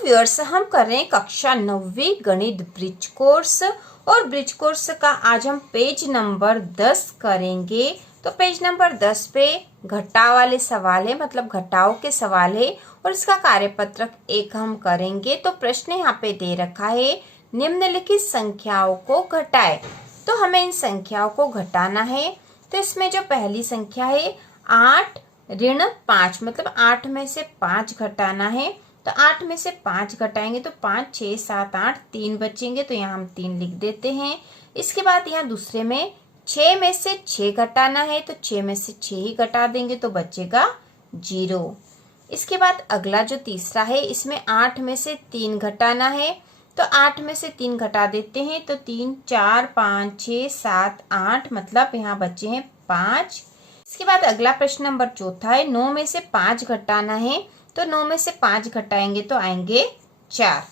Viewers, हम कर रहे हैं कक्षा 9वीं गणित ब्रिज कोर्स और ब्रिज कोर्स का आज हम पेज नंबर 10 करेंगे। तो पेज नंबर 10 पे घटाव वाले सवाल है, मतलब घटाव के सवाल है और इसका कार्यपत्रक एक हम करेंगे। तो प्रश्न यहाँ पे दे रखा है, निम्नलिखित संख्याओं को घटाएं। तो हमें इन संख्याओं को घटाना है। तो इसमें जो पहली संख्या है 8 ऋण 5, मतलब 8 में से 5 घटाना है। तो 8 में से 5 घटाएंगे तो 5, 6, 7, 8, 3 बचेंगे। तो यहाँ हम 3 लिख देते हैं। इसके बाद यहाँ दूसरे में 6 में से 6 घटाना है, तो 6 में से 6 ही घटा देंगे तो बचेगा 0। इसके बाद अगला जो तीसरा है, इसमें 8 में से 3 घटाना है। तो 8 में से 3 घटा देते हैं तो 3, 4, 5, 6, 7, 8, मतलब यहाँ बचे हैं 5। इसके बाद अगला प्रश्न नंबर चौथा है, 9 में से 5 घटाना है। तो 9 में से 5 घटाएंगे तो आएंगे 4।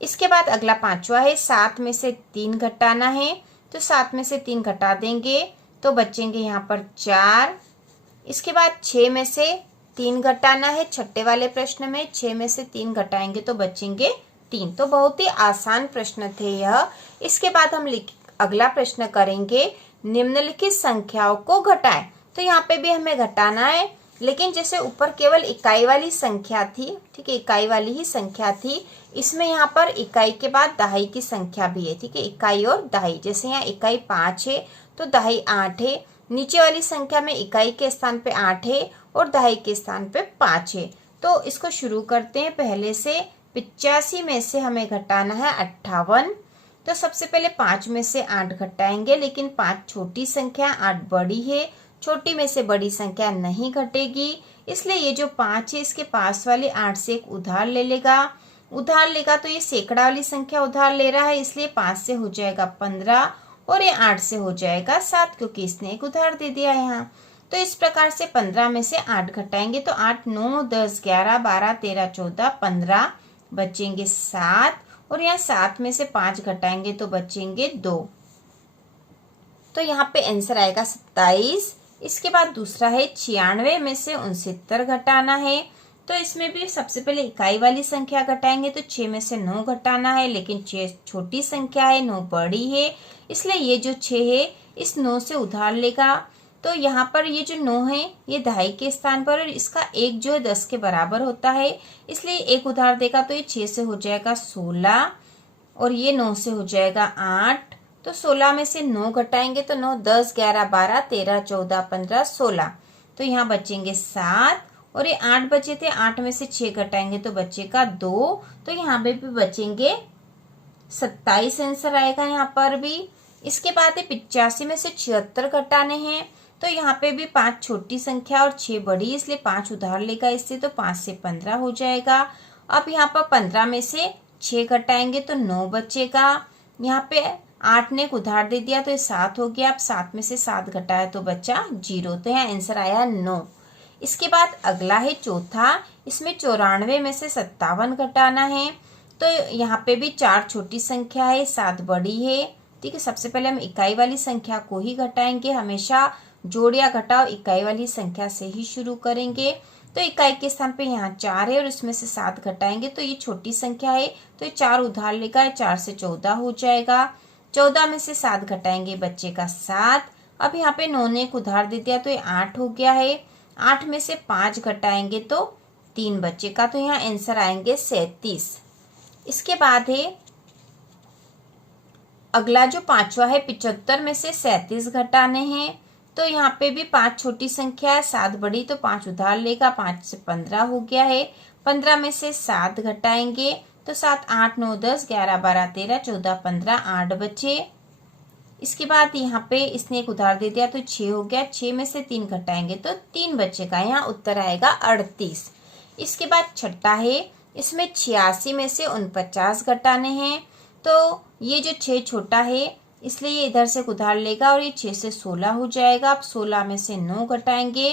इसके बाद अगला पांचवा है, 7 में से 3 घटाना है। तो 7 में से 3 घटा देंगे तो बचेंगे यहाँ पर 4। इसके बाद 6 में से 3 घटाना है। छठे वाले प्रश्न में 6 में से 3 घटाएंगे तो बचेंगे 3। तो बहुत ही आसान प्रश्न थे यह। इसके बाद हम अगला प्रश्न करेंगे, निम्नलिखित संख्याओं को घटाएं। तो यहाँ पे भी हमें घटाना है, लेकिन जैसे ऊपर केवल इकाई वाली संख्या थी, ठीक है, इकाई वाली ही संख्या थी, इसमें यहाँ पर इकाई के बाद दहाई की संख्या भी है, ठीक है, इकाई और दहाई। जैसे यहाँ इकाई 5 है तो दहाई 8 है। नीचे वाली संख्या में इकाई के स्थान पे 8 है और दहाई के स्थान पे 5 है। तो इसको शुरू करते हैं पहले से। 85 में से हमें घटाना है 58। तो सबसे पहले 5 में से 8 घटाएंगे, लेकिन 5 छोटी संख्या, 8 बड़ी है, छोटी में से बड़ी संख्या नहीं घटेगी, इसलिए ये जो 5 है इसके पास वाले 8 से एक उधार ले लेगा। उधार लेगा तो ये सैकड़ा वाली संख्या उधार ले रहा है, इसलिए 5 से हो जाएगा 15 और ये 8 से हो जाएगा 7, क्योंकि इसने एक उधार दे दिया यहाँ। तो इस प्रकार से 15 में से 8 घटाएंगे तो 8, 9, 10, 11, 12, 13, 14, 15, बचेंगे 7 और यहाँ 7 में से 5 घटाएंगे तो बचेंगे 2। तो यहाँ पे आंसर आएगा 27। इसके बाद दूसरा है, 96 में से 69 घटाना है। तो इसमें भी सबसे पहले इकाई वाली संख्या घटाएंगे तो 6 में से 9 घटाना है, लेकिन 6 छोटी संख्या है, 9 बड़ी है, इसलिए ये जो 6 है इस 9 से उधार लेगा। तो यहाँ पर ये जो 9 है ये दहाई के स्थान पर, और इसका एक जो है 10 के बराबर होता है, इसलिए एक उधार देगा। तो ये 6 से हो जाएगा 16 और ये 9 से हो जाएगा 8। तो 16 में से 9 घटाएंगे तो 9, 10, 11, 12, 13, 14, 15, 16, तो यहाँ बचेंगे 7 और ये 8 बचे थे, 8 में से 6 घटाएंगे तो बचेगा 2। तो यहाँ पे भी बचेंगे 27 आंसर आएगा यहाँ पर भी। इसके बाद 85 में से 76 घटाने हैं। तो यहाँ पे भी 5 छोटी संख्या और 6 बड़ी, इसलिए 5 उधार लेगा इससे, तो 5 से 15 हो जाएगा। अब यहाँ पर 15 में से 6 घटाएंगे तो 9 बचेगा। यहाँ पे 8 ने एक उधार दे दिया तो ये 7 हो गया। अब 7 में से 7 घटाया तो बचा 0, तो यहाँ आंसर आया 9। इसके बाद अगला है चौथा, इसमें 94 में से 57 घटाना है। तो यहाँ पे भी 4 छोटी संख्या है, 7 बड़ी है, ठीक है। सबसे पहले हम इकाई वाली संख्या को ही घटाएंगे, हमेशा जोड़ या घटाव इकाई वाली संख्या से ही शुरू करेंगे। तो इकाई के स्थान पे यहाँ 4 है और इसमें से 7 घटाएंगे तो ये छोटी संख्या है, तो ये 4 उधार लेगा, 4 से 14 हो जाएगा। 14 में से 7 घटाएंगे, बचेगा 7। अब यहाँ पे 9 ने एक उधार दे दिया तो ये 8 हो गया है। 8 में से 5 घटाएंगे तो 3 बचेगा, तो यहाँ आंसर आएंगे 37। इसके बाद है अगला जो पांचवा है, 75 में से 37 घटाने हैं। तो यहाँ पे भी 5 छोटी संख्या है, 7 बड़ी, तो 5 उधार लेगा, 5 से 15 हो गया है। 15 में से 7 घटाएंगे तो 7, 8, 9, 10, 11, 12, 13, 14, 15, 8 बचे। इसके बाद यहाँ पे इसने एक उधार दे दिया तो 6 हो गया। 6 में से 3 घटाएंगे तो 3 बचेगा, यहाँ उत्तर आएगा 38। इसके बाद छठा है, इसमें 86 में से 49 घटाने हैं। तो ये जो 6 छोटा है इसलिए ये इधर से उधार लेगा और ये 6 से 16 हो जाएगा। अब 16 में से 9 घटाएंगे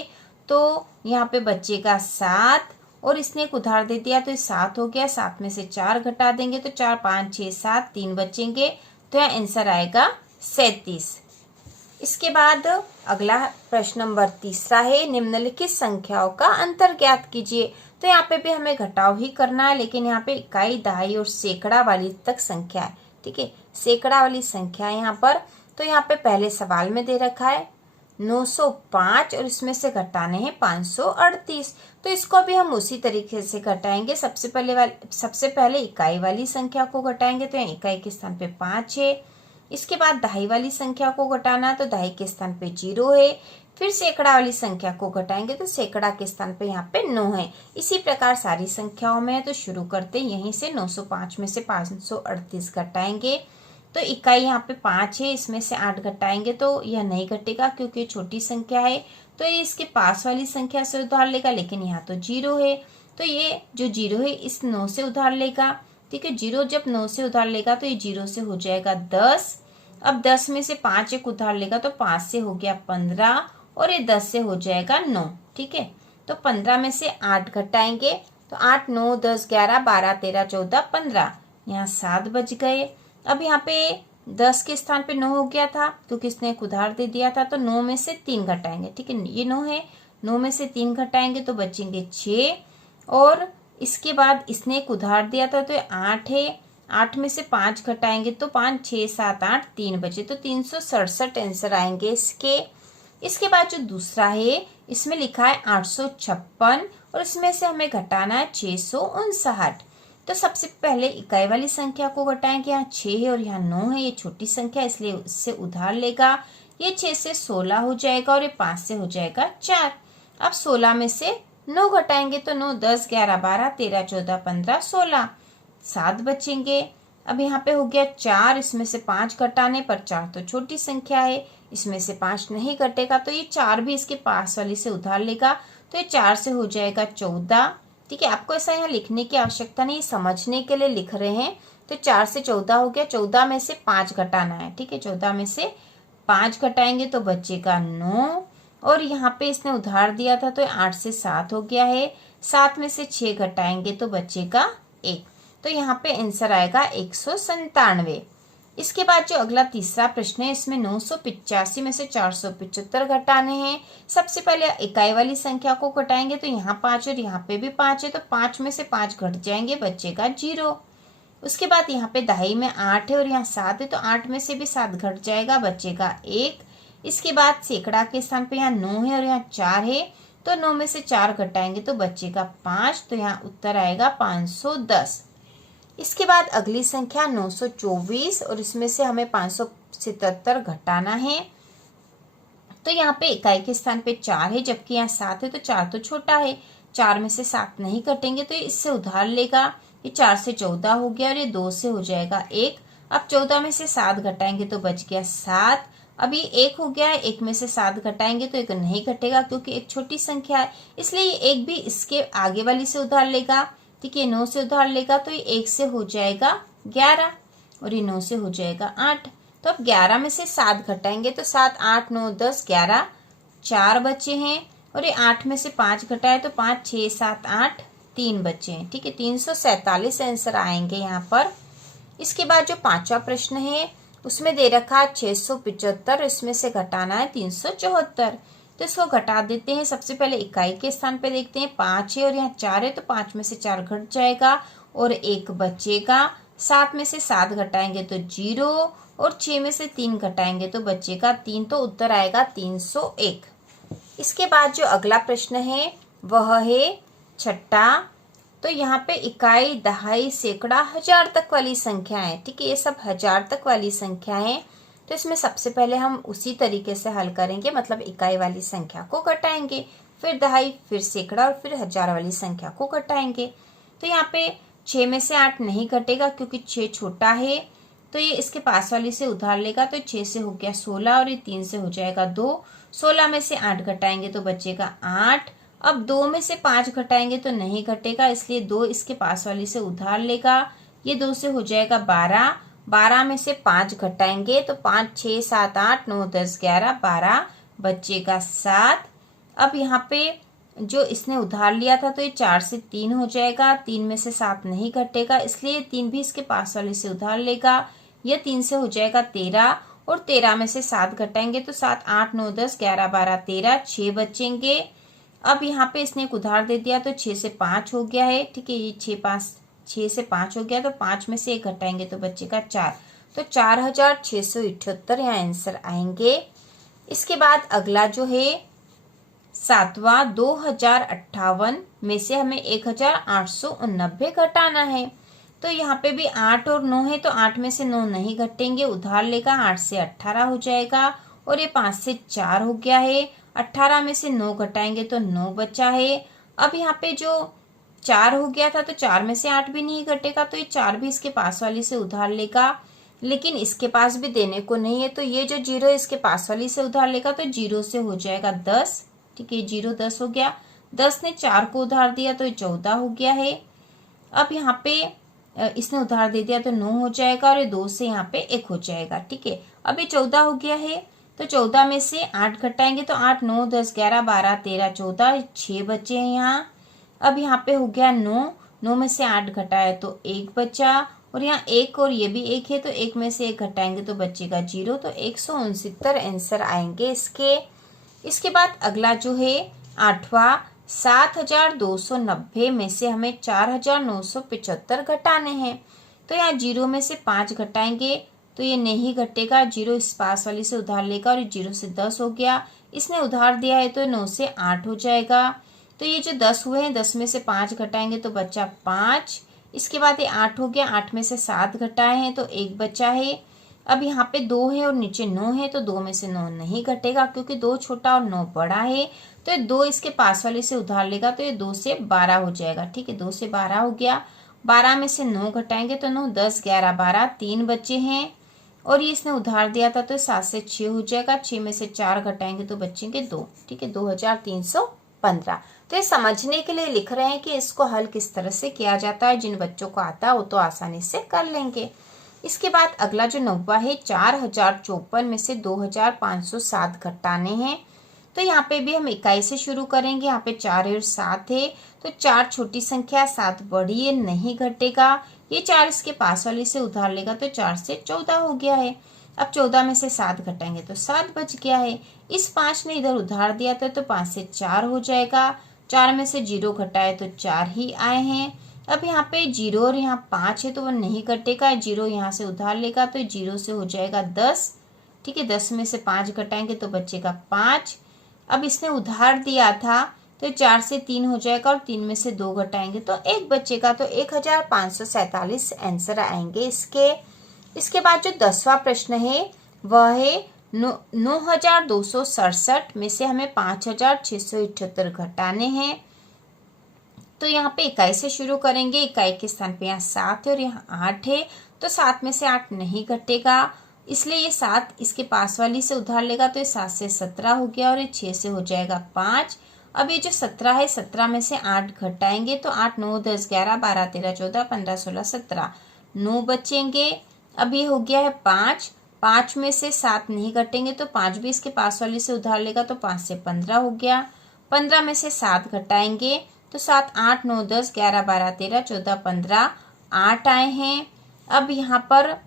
तो यहाँ पे बचेगा 7 और इसने एक उधार दे दिया तो ये 7 हो गया। 7 में से 4 घटा देंगे तो 4, 5, 6, 7, 3 बचेंगे, तो यहाँ आंसर आएगा 37। इसके बाद अगला प्रश्न नंबर तीसरा है, निम्नलिखित संख्याओं का अंतर ज्ञात कीजिए। तो यहाँ पे भी हमें घटाव ही करना है, लेकिन यहाँ पे इकाई, दहाई और सैकड़ा वाली तक संख्या है। ठीक है, सैकड़ा वाली संख्या है यहाँ पर। तो यहाँ पे पहले सवाल में दे रखा है 905 और इसमें से घटाने हैं 538। तो इसको भी हम उसी तरीके से घटाएंगे। सबसे पहले इकाई वाली संख्या को घटाएंगे, तो यहाँ इकाई के स्थान पे 5 है। इसके बाद दहाई वाली संख्या को घटाना है, तो दहाई के स्थान पे 0 है। फिर सैकड़ा वाली संख्या को घटाएंगे, तो सैकड़ा के स्थान पे यहाँ पे 9 है। इसी प्रकार सारी संख्याओं में है। तो शुरू करते हैं यहीं से। 905 में से 538 घटाएंगे, तो इकाई यहाँ पे 5 है, इसमें से 8 घटाएंगे तो यह नहीं घटेगा क्योंकि ये छोटी संख्या है। तो ये इसके पास वाली संख्या से उधार लेगा, लेकिन यहाँ तो 0 है, तो ये जो 0 है इस 9 से उधार लेगा। ठीक है, 0 जब 9 से उधार लेगा तो ये 0 से हो जाएगा 10। अब 10 में से 5 एक उधार लेगा, तो 5 से हो गया 15 और ये 10 से हो जाएगा 9। ठीक है, तो 15 में से 8 घटाएंगे, तो 8 9 10 11 12 13 14 15, यहाँ 7 बच गए। अब यहाँ पे 10 के स्थान पे 9 हो गया था क्योंकि इसने एक उधार दे दिया था, तो 9 में से 3 घटाएंगे। ठीक है, ये 9 है, 9 में से 3 घटाएंगे तो बचेंगे 6। और इसके बाद इसने एक उधार दिया था, तो 8 है, 8 में से 5 घटाएंगे तो 5 6 7 8 3 बचे, तो 367 आंसर आएंगे इसके। इसके बाद जो दूसरा है इसमें लिखा है 856 और इसमें से हमें घटाना है 659। तो सबसे पहले इकाई वाली संख्या को घटाएंगे। यहाँ 6 है और यहाँ 9 है, ये छोटी संख्या इसलिए इससे उधार लेगा। ये 6 से 16 हो जाएगा और ये 5 से हो जाएगा 4। अब 16 में से 9 घटाएंगे, तो 9 10 11 12 13 14 15 16, 7 बचेंगे। अब यहाँ पे हो गया 4, इसमें से 5 घटाने पर 4 तो छोटी संख्या है, इसमें से 5 नहीं घटेगा, तो ये 4 भी इसके पास वाली से उधार लेगा, तो ये 4 से हो जाएगा 14। ठीक है, आपको ऐसा यहाँ लिखने की आवश्यकता नहीं, समझने के लिए लिख रहे हैं। तो 4 से 14 हो गया, 14 में से 5 घटाना है। ठीक है, 14 में से 5 घटाएंगे तो बचेगा 9। और यहाँ पे इसने उधार दिया था, तो 8 से 7 हो गया है, 7 में से 6 घटाएंगे तो बचेगा 1। तो यहाँ पे आंसर आएगा 197। इसके बाद जो अगला तीसरा प्रश्न है, इसमें 985 में से 475 घटाने हैं। सबसे पहले इकाई वाली संख्या को घटाएंगे, तो यहाँ 5 और यहाँ पे भी 5 है, तो 5 में से 5 घट जाएंगे, बचेगा 0। उसके बाद यहाँ पे दहाई में 8 है और यहाँ 7 है, तो 8 में से भी 7 घट जाएगा, बचेगा 1। इसके बाद सैकड़ा के स्थान पे यहाँ 9 है और यहाँ 4 है, तो 9 में से 4 घटाएंगे तो बचेगा 5, तो यहाँ उत्तर आएगा 510। इसके बाद अगली संख्या 924 और इसमें से हमें 577 घटाना है। तो यहाँ पे इकाई के स्थान पे 4 है, जबकि यहाँ 7 है, तो 4 तो छोटा है, 4 में से 7 नहीं कटेंगे तो इससे उधार लेगा। ये 4 से 14 हो गया और ये 2 से हो जाएगा 1। अब 14 में से 7 घटाएंगे तो बच गया 7। अब ये 1 हो गया है, 1 में से 7 घटाएंगे तो 1 नहीं घटेगा क्योंकि एक छोटी संख्या है, इसलिए ये 1 भी इसके आगे वाली से उधार लेगा। ठीक है, 9 से उधार लेगा तो ये 1 से हो जाएगा 11 और ये 9 से हो जाएगा 8। तो अब 11 में से 7 घटाएंगे तो 7 8 9 10 11, 4 बचे हैं। और ये 8 में से 5 घटाए तो 5 6 7 8 3 बचे हैं। ठीक है, 347 आंसर आएंगे यहाँ पर। इसके बाद जो पांचवा प्रश्न है उसमें दे रखा है 675, इसमें से घटाना है 374। तो इसको घटा देते हैं। सबसे पहले इकाई के स्थान पे देखते हैं, 5 है और यहाँ 4 है, तो 5 में से 4 घट जाएगा और 1 बचेगा। 7 में से 7 घटाएंगे तो 0 और 6 में से 3 घटाएंगे तो बचेगा 3, तो उत्तर आएगा 301। इसके बाद जो अगला प्रश्न है वह है छठा। तो यहाँ पे इकाई, दहाई, सैकड़ा, हजार तक वाली संख्या है। ठीक है, ये सब हजार तक वाली संख्या है। तो इसमें सबसे पहले हम उसी तरीके से हल करेंगे, मतलब इकाई वाली संख्या को घटाएंगे, फिर दहाई, फिर सैकड़ा और फिर हजार वाली संख्या को घटाएंगे। तो यहाँ पे 6 में से 8 नहीं घटेगा क्योंकि 6 छोटा है, तो ये इसके पास वाली से उधार लेगा, तो 6 से हो गया 16 और ये 3 से हो जाएगा 2। 16 में से 8 घटाएंगे तो बचेगा 8। अब 2 में से 5 घटाएंगे तो नहीं घटेगा, इसलिए 2 इसके पास वाली से उधार लेगा, ये 2 से हो जाएगा 12। 12 में से 5 घटाएंगे तो 5 6 7 8 9 10 11 12, बचेगा 7। अब यहाँ पे जो इसने उधार लिया था तो ये 4 से 3 हो जाएगा, 3 में से 7 नहीं घटेगा, इसलिए 3 भी इसके पास वाले से उधार लेगा, यह 3 से हो जाएगा 13 और 13 में से 7 घटाएंगे तो 7 8 9 10 11 12 13, 6 बचेंगे। अब यहाँ पे इसने एक उधार दे दिया तो 6 से 5 हो गया है, ठीक है। ये 6 से 5 हो गया तो 5 में से 1 घटाएंगे तो बचेगा 4, तो 4678 यहाँ आंसर आएंगे। इसके बाद अगला जो है 7वां 2058 में से हमें 1889 घटाना है। तो यहाँ पे भी 8 और 9 है तो 8 में से 9 नहीं घटेंगे, उधार लेगा, 8 से 18 हो जाएगा और ये 5 से 4 हो गया है। 18 में से 9 घटाएंगे तो 9 बचा है। अब यहाँ पे जो 4 हो गया था तो 4 में से 8 भी नहीं घटेगा तो ये 4 भी इसके पास वाली से उधार लेगा, लेकिन इसके पास भी देने को नहीं है तो ये जो 0 है इसके पास वाली से उधार लेगा तो 0 से हो जाएगा 10, ठीक है। 0 10 हो गया, 10 ने 4 को उधार दिया तो ये 14 हो गया है। अब यहाँ पे इसने उधार दे दिया तो 9 हो जाएगा और ये 2 से यहाँ पे 1 हो जाएगा, ठीक है। अब ये 14 हो गया है तो 14 में से 8 घटाएंगे तो 8 9 10 11 12 13 14, 6 बचे हैं यहाँ। अब यहाँ पे हो गया 9, 9 में से 8 घटाया तो 1 बचा और यहाँ 1 और ये भी 1 है तो 1 में से 1 घटाएंगे तो बचेगा 0, तो 169 आंसर आएंगे इसके। इसके बाद अगला जो है 8वां 7290 में से हमें 4975 घटाने हैं। तो यहाँ 0 में से 5 घटाएंगे तो ये नहीं घटेगा, 0 इस पास वाली से उधार लेगा और 0 से 10 हो गया। इसने उधार दिया है तो 9 से 8 हो जाएगा। तो ये जो 10 हुए हैं 10 में से 5 घटाएंगे तो बचा 5। इसके बाद ये 8 हो गया, 8 में से 7 घटाए हैं तो 1 बचा है। अब यहाँ पे 2 है और नीचे 9 है तो 2 में से 9 नहीं घटेगा क्योंकि 2 छोटा और 9 बड़ा है। तो ये 2 इसके पास वाले से उधार लेगा तो ये 2 से 12 हो जाएगा, ठीक है। 2 से 12 हो गया, 12 में से 9 घटाएंगे तो 9 10 11 12, 3 बचे हैं और ये इसने उधार दिया था तो 7 से 6 हो जाएगा, 6 में से 4 घटाएंगे तो बचेंगे 2, ठीक है। 2315। तो ये समझने के लिए लिख रहे हैं कि इसको हल किस तरह से किया जाता है। जिन बच्चों को आता है वो तो आसानी से कर लेंगे। इसके बाद अगला जो 9वां है 4054 में से 2507 घटाने हैं। तो यहाँ पे भी हम इकाई से शुरू करेंगे। यहाँ पे 4 और 7 है तो 4 छोटी संख्या, 7 बड़ी है, नहीं घटेगा। ये 4 इसके पास वाली से उधार लेगा तो 4 से 14 हो गया है। अब 14 में से 7 घटाएंगे तो 7 बच गया है। इस 5 ने इधर उधार दिया था तो 5 से 4 हो जाएगा। 4 में से 0 घटाए तो 4 ही आए हैं। अब यहाँ पे 0 और यहाँ 5 है तो वो नहीं घटेगा, 0 यहाँ से उधार लेगा तो 0 से हो जाएगा 10, ठीक है। 10 में से 5 घटाएंगे तो बचेगा 5। अब इसने उधार दिया था तो 4 से 3 हो जाएगा और 3 में से 2 घटाएंगे तो 1 बचेगा, तो 1547 आंसर आएंगे इसके। इसके बाद जो 10वां प्रश्न है वह है 9267 में से हमें 5678 घटाने हैं। तो यहाँ पे इकाई से शुरू करेंगे। इकाई के स्थान पे यहाँ 7 है और यहाँ 8 है तो 7 में से 8 नहीं घटेगा, इसलिए ये 7 इसके पास वाली से उधार लेगा तो ये 7 से 17 हो गया और ये 6 से हो जाएगा 5। अब ये जो 17 है 17 में से 8 घटाएंगे तो 8 9 10 11 12 13 14 15 16 17, 9 बचेंगे। अब ये हो गया है 5, 5 में से 7 नहीं घटेंगे तो 5 भी इसके पास वाली से उधार लेगा तो 5 से 15 हो गया। 15 में से 7 घटाएंगे तो 7 8 9 10 11 12 13 14 15, 8 आए हैं। अब यहाँ पर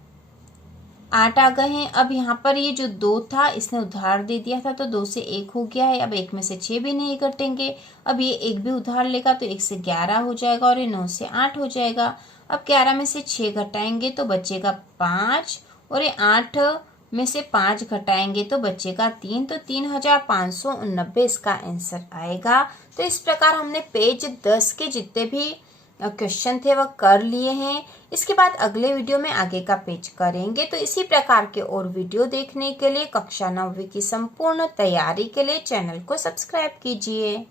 8 आ गए हैं। अब यहाँ पर ये जो 2 था इसने उधार दे दिया था तो 2 से 1 हो गया है। अब 1 में से 6 भी नहीं घटेंगे। अब ये 1 भी उधार लेगा तो 1 से 11 हो जाएगा और ये 9 से 8 हो जाएगा। अब 11 में से 6 घटाएंगे तो बचेगा 5 और ये 8 में से 5 घटाएंगे तो बचेगा 3, तो 3589 इसका आंसर आएगा। तो इस प्रकार हमने पेज 10 के जितने भी क्वेश्चन थे वह कर लिए हैं। इसके बाद अगले वीडियो में आगे का पेज करेंगे। तो इसी प्रकार के और वीडियो देखने के लिए कक्षा 9वीं की संपूर्ण तैयारी के लिए चैनल को सब्सक्राइब कीजिए।